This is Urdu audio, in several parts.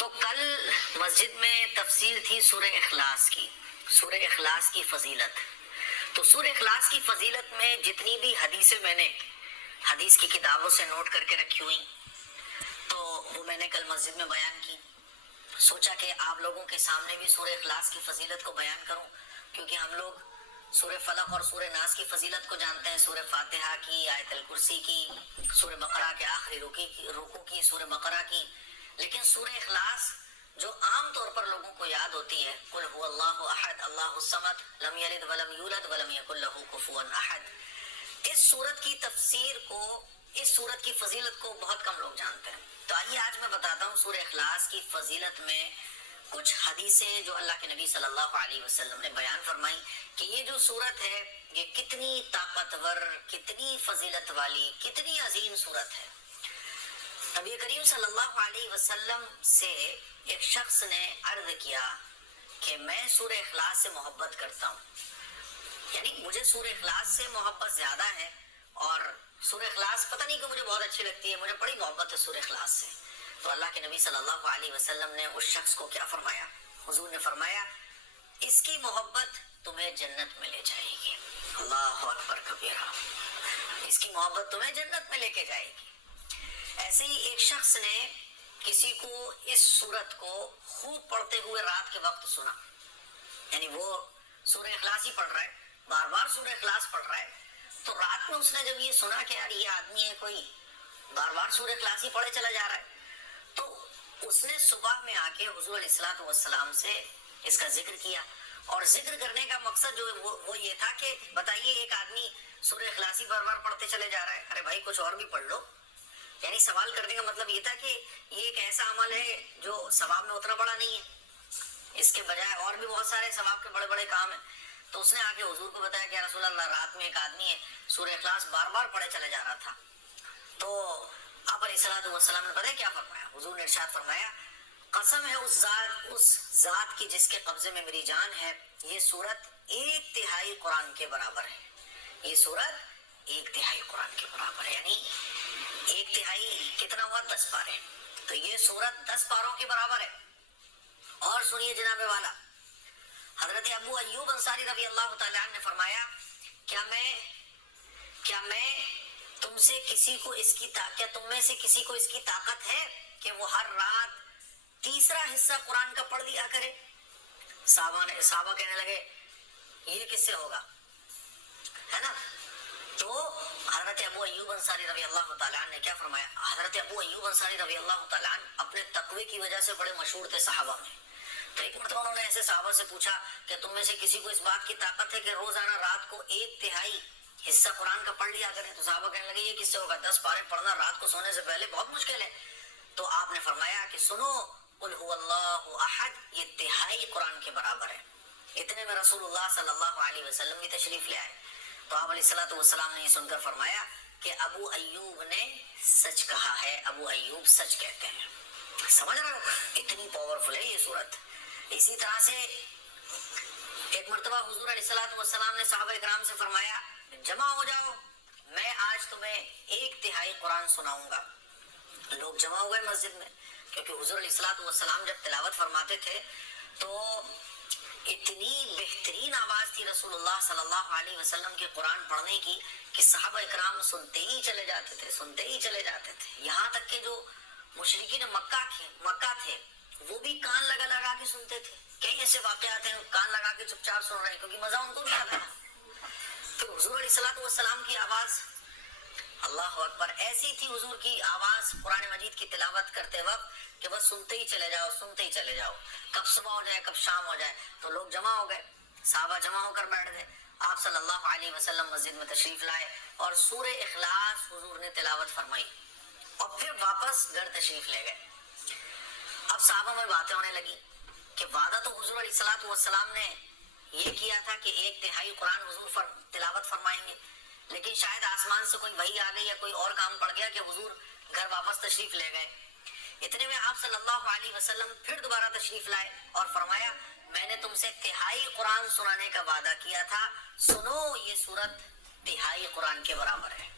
تو کل مسجد میں تفسیر تھی سورہ اخلاص کی، سورہ اخلاص کی فضیلت. تو سورہ اخلاص کی فضیلت میں جتنی بھی حدیثیں میں نے حدیث کی کتابوں سے نوٹ کر کے رکھی ہوئی تو وہ میں نے کل مسجد میں بیان کی. سوچا کہ آپ لوگوں کے سامنے بھی سورہ اخلاص کی فضیلت کو بیان کروں، کیونکہ ہم لوگ سورہ فلق اور سورہ ناس کی فضیلت کو جانتے ہیں، سورہ فاتحہ کی، آیت الکرسی کی، سورہ بقرہ کے آخری رکوع کی، سورہ بقرہ کی. لیکن سورہ اخلاص جو عام طور پر لوگوں کو یاد ہوتی ہے، قل هو اللہ احد اللہ الصمد لم یلد ولم یولد ولم یکن له کفوا احد، اس سورت کی تفسیر کو، اس سورت کی فضیلت کو بہت کم لوگ جانتے ہیں. تو آئیے آج میں بتاتا ہوں سورہ اخلاص کی فضیلت میں کچھ حدیثیں جو اللہ کے نبی صلی اللہ علیہ وسلم نے بیان فرمائی کہ یہ جو سورت ہے یہ کتنی طاقتور، کتنی فضیلت والی، کتنی عظیم سورت ہے. نبی کریم صلی اللہ علیہ وسلم سے ایک شخص نے عرض کیا کہ میں سورہ اخلاص سے محبت کرتا ہوں، یعنی مجھے سورہ اخلاص سے محبت زیادہ ہے، اور سورہ اخلاص پتہ نہیں کہ مجھے بہت اچھی لگتی ہے، مجھے بڑی محبت ہے سورہ اخلاص سے. تو اللہ کے نبی صلی اللہ علیہ وسلم نے اس شخص کو کیا فرمایا؟ حضور نے فرمایا اس کی محبت تمہیں جنت میں لے جائے گی. اللہ اکبر کبیرہ، اس کی محبت تمہیں جنت میں لے کے جائے گی. ایسے ہی ایک شخص نے کسی کو اس سورت کو خوب پڑھتے ہوئے رات کے وقت سنا، یعنی وہ سورہ اخلاص ہی پڑھ رہا ہے، بار بار سورہ اخلاص پڑھ رہا ہے. تو رات میں اس نے جب یہ سنا کہ یار یہ آدمی ہے کوئی بار بار سورہ اخلاص ہی پڑھے چلا جا رہا ہے، تو اس نے صبح میں آ کے حضور علیہ الصلوۃ والسلام سے اس کا ذکر کیا. اور ذکر کرنے کا مقصد جو ہے وہ یہ تھا کہ بتائیے ایک آدمی سورہ اخلاص ہی بار بار پڑھتے چلے جا رہا ہے، ارے بھائی کچھ اور بھی پڑھ لو. یعنی سوال کرنے کا مطلب یہ تھا کہ یہ ایک ایسا عمل ہے جو ثواب میں اتنا بڑا نہیں ہے، اس کے بجائے اور بھی بہت سارے ثواب کے بڑے بڑے کام ہیں. تو اس نے آ کے حضور کو بتایا کہ رسول اللہ رات میں ایک آدمی ہے سورہ اخلاص بار بار پڑھے چلے جا رہا تھا. تو آپ علیہ الصلوۃ والسلام نے پتہ کیا فرمایا؟ حضور نے ارشاد فرمایا قسم ہے اس ذات کی جس کے قبضے میں میری جان ہے، یہ سورت 1/3 قرآن کے برابر ہے. یہ سورت 1/3 قرآن کے برابر ہے، یعنی 1/3 کتنا ہوا؟ 10 پارے. تو یہ سورت 10 پاروں کے برابر ہے. اور سنیے جناب والا، حضرت ابو ایوب انصاری رضی اللہ تعالیٰ عنہ نے فرمایا کیا میں تم سے کسی کو اس کی کیا تم میں سے کسی کو اس کی طاقت ہے کہ وہ ہر رات تیسرا حصہ قرآن کا پڑھ لیا کرے؟ صحابہ کہنے لگے یہ کس سے ہوگا، ہے نا؟ تو حضرت ابو ایوب انصاری رضی اللہ تعالیٰ عنہ نے کیا فرمایا؟ حضرت ابو ایوب انصاری رضی اللہ تعالیٰ عنہ اپنے تقوی کی وجہ سے بڑے مشہور تھے صحابہ میں. تو ایک مرتبہ انہوں نے ایسے صحابہ سے پوچھا کہ تم میں سے کسی کو اس بات کی طاقت ہے کہ روزانہ رات کو 1/3 حصہ قرآن کا پڑھ لیا کرے؟ تو صحابہ کہنے لگے یہ کس سے ہوگا، 10 پارے پڑھنا رات کو سونے سے پہلے بہت مشکل ہے. تو آپ نے فرمایا کہ سنو قل هو اللہ احد، یہ 1/3 قرآن کے برابر ہے. اتنے میں رسول اللہ صلی اللہ علیہ وسلم بھی تشریف لے آئے. تو آپ علیہ الصلوۃ والسلام نے یہ سن کر فرمایا کہ ابو ایوب نے سچ کہا ہے، ابو ایوب سچ کہتے ہیں. سمجھ رہے ہو اتنی پاورفل ہے یہ سورت. اسی طرح سے ایک مرتبہ حضور علیہ الصلوۃ والسلام نے صحابہ اکرام سے فرمایا جمع ہو جاؤ، میں آج تمہیں 1/3 قرآن سناؤں گا. لوگ جمع ہو گئے مسجد میں، کیونکہ حضور علیہ الصلوۃ والسلام جب تلاوت فرماتے تھے تو اتنی بہترین آواز تھی رسول اللہ صلی اللہ علیہ وسلم کے قرآن پڑھنے کی کہ صحابہ اکرام سنتے ہی چلے جاتے تھے. یہاں تک کہ جو مشرکین مکہ تھے وہ بھی کان لگا لگا کے سنتے تھے. کئی ایسے واقعات ہیں کان لگا کے چپ چاپ سن رہے ہیں کیونکہ مزہ ان کو بھی آ رہا. تو حضور علیہ الصلوۃ والسلام کی آواز اللہ اکبر ایسی تھی، حضور کی آواز قرآن مجید کی تلاوت کرتے وقت کہ بس سنتے ہی چلے جاؤ، کب صبح ہو جائے کب شام ہو جائے. تو لوگ جمع ہو گئے، صحابہ جمع ہو کر بیٹھ گئے. آپ صلی اللہ علیہ وسلم مسجد میں تشریف لائے اور سورہ اخلاص حضور نے تلاوت فرمائی اور پھر واپس گھر تشریف لے گئے. اب صحابہ میں باتیں ہونے لگی کہ وعدہ تو حضور علیہ الصلوۃ والسلام نے یہ کیا تھا کہ 1/3 قرآن حضور تلاوت فرمائیں گے، لیکن شاید آسمان سے کوئی وحی آ گئی یا کوئی اور کام پڑ گیا کہ حضور گھر واپس تشریف لے گئے. اتنے میں آپ صلی اللہ علیہ وسلم پھر دوبارہ تشریف لائے اور فرمایا میں نے تم سے 1/3 قرآن سنانے کا وعدہ کیا تھا، سنو یہ سورت 1/3 قرآن کے برابر ہے.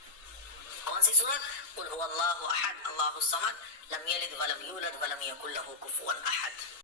کون سی سورت؟ قل هو اللہ احد اللہ الصمد لم یلد ولم یولد ولم یکن له کفوا احد.